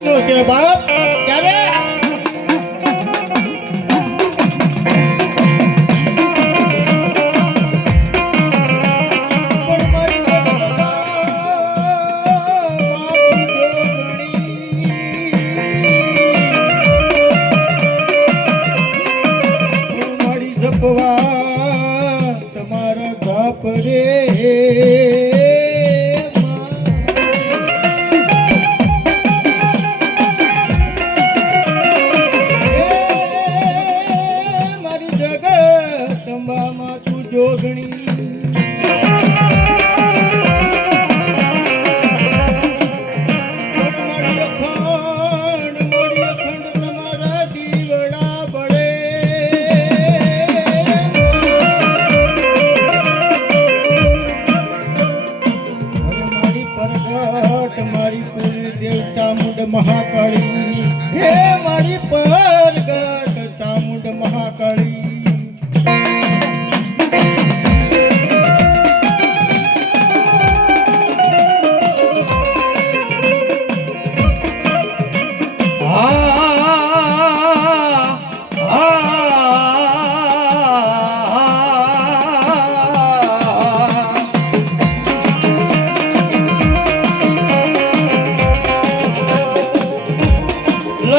કે બાપ? ક્યારે? તમારા બાપ રે. મહાકાળી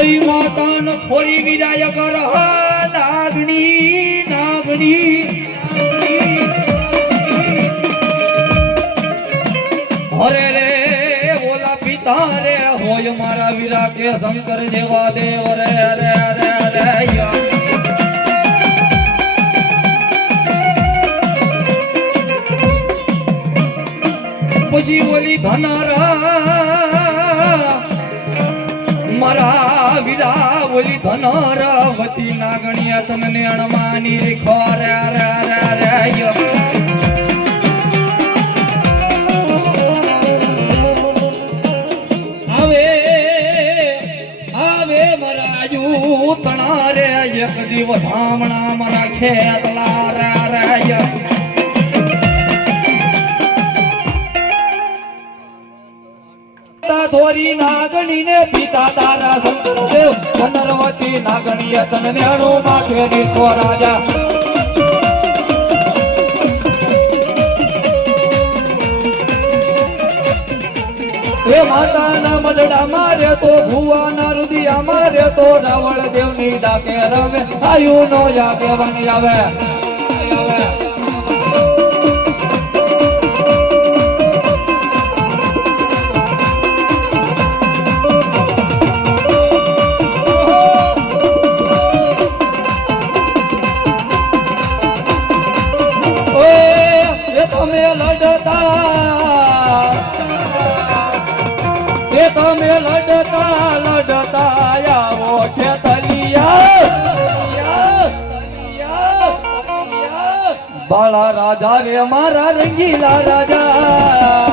લઈ માતાન ખોરી વિરાય કર નાગણી નાગણી હરે રે, ઓલા પિતા રે, હોય મારા વીરા કે શંકર જેવા દેવ રે રે રે રે. પછી ઓલી ધનારા, મારા વીરા ઓલી ધનરવતી નાગણિયા તમને અણમાની રે ખોરે. આવે આવે મરાયુ તણા રે, એક દિવસ ધામણા મારા ખેતલા ધોરી નાગણી ને પિતા તારા સંતદેવ ચંદ્રવતી નાગણી તને અણુ માથે દીઠો રાજા. એ માતાના મલડા મારે તો ભુવાના રુદિયા મારે તો રાવળ દેવની ડાકે રમે. આયુ નો યાગે વન આવે. તમે લડતા એ તમે લડતા લડતા આવો છે બાળા રાજા રે મારા રંગીલા રાજા.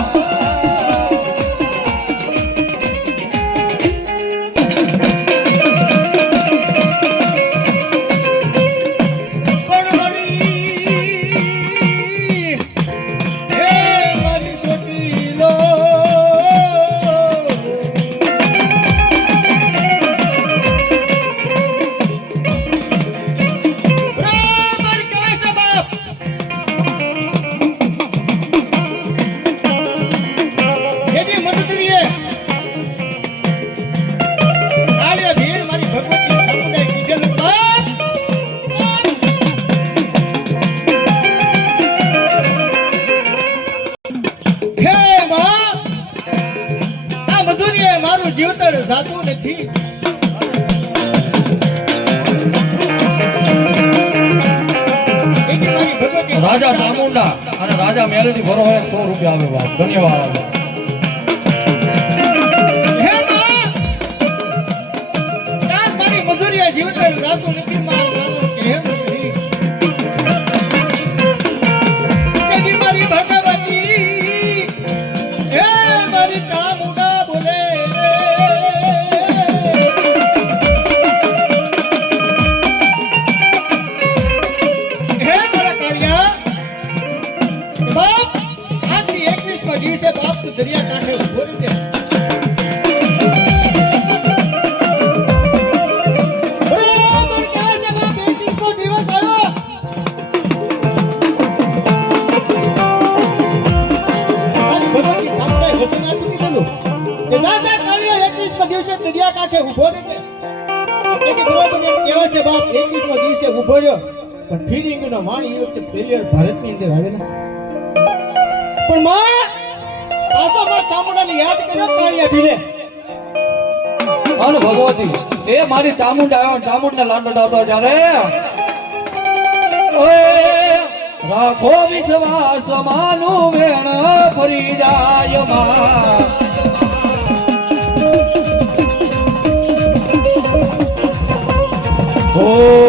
મારું જીવતર સાચું નથી. રાજા ચામુંડા અને રાજા મેલડી ભરો હોય સો રૂપિયા આવે બાપ. ધન્યવાદ. જીવતર સાધુ નથી. છે બાપ એકવીસમાં દિવસે ઊભો રહ્યો. પણ ફિલિંગ નો માણ એ વખતે પહેલી વાર ભારતની અંદર આવે ને. પણ માં આ તો માં ચામુંડાને યાદ કર્યો કાળિયા ભીલે અને ભગવતી, એ મારી ચામુંડ આવ્યો ચામુંડ ને લાંડડાવતો જ્યારે. ઓય, રાખો વિશ્વાસ, માનું વેણ ફરી જાય માં હો